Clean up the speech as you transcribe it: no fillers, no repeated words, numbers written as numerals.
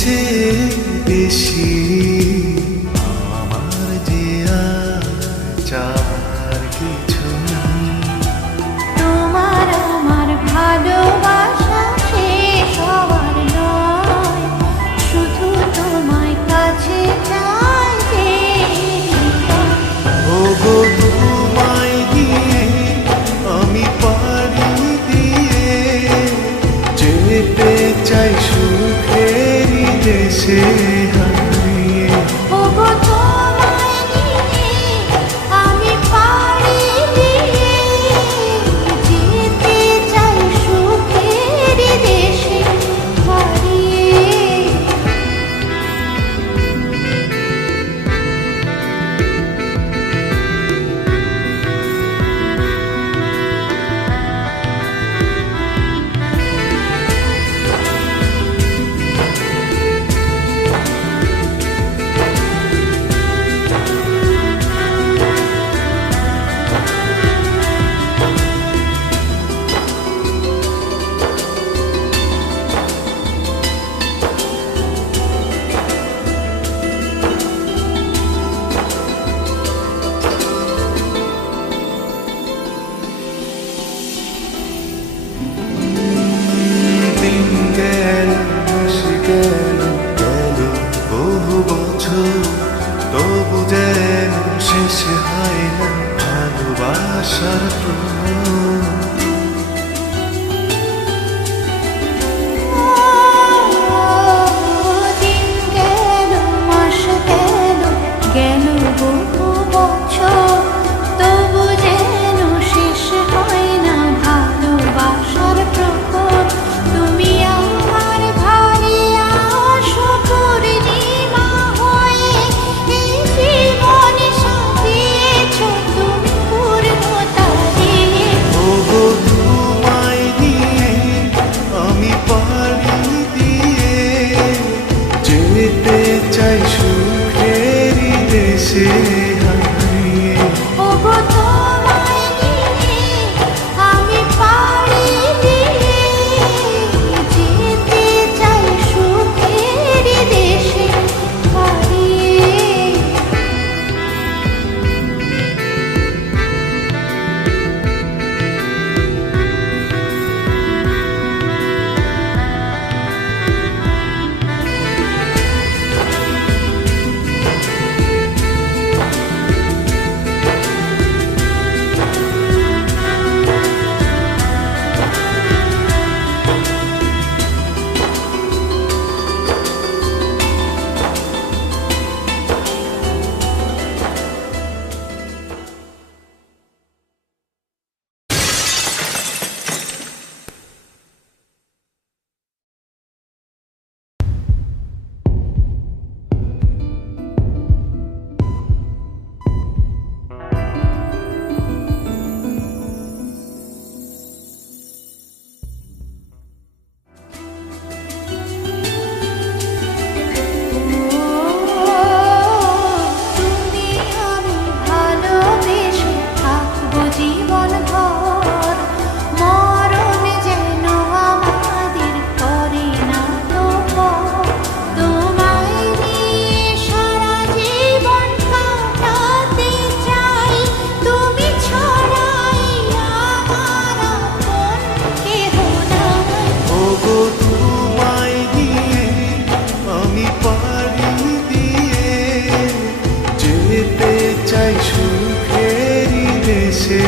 চেয়ে বেশি আমার যে আর চাওয়ার কিছু নেই। তোমার আমার ভালোবাসা শেষ হওয়ার নয়, শুধু তোমায় কাছে চাই যে ওগো তোমায় দিয়ে আমি পাড়ি দিয়ে যেতে চাই সুখেরই দেশে হারিয়ে। ওগো তোমায় নিয়ে আমি পাড়ি দিয়ে যেতে চাই সুখের দেশে হারিয়ে। দিন গেল মাস গেল গেল বহু বছর, তবু যেন শেষ হয় না ভালোবাসার প্রহর। দিন গেল মাস গেল গেল বহু বছর, তবু যেন শেষ হয় না ভালোবাসার প্রহর। তুমি আমার ঘরে আসো পূর্ণিমা হয়ে, এই জীবন সাজিয়েছ তুমি পূর্ণতা দিয়ে। ওগো তোমায় দিয়ে আমি পাড়ি দিয়ে যেতে চাই সুখেরই দেশে হারিয়ে। ওগো তোমায় নিয়ে আমি পাড়ি দিয়ে যেতে চাই সুখের দেশে হারিয়ে। তুমি আমি ভালোবেসে থাকবো জীবন ভর, মরণ যেন আমাদের করে না তো পর। তোমায় নিয়ে সারা জীবন কাটাতে চাই, তুমি ছাড়াই আমার আপন কেহ নাই। ওগো তোমায় দিয়ে আমি পাড়ি দিয়ে যেতে চাই সুখেরই দেশে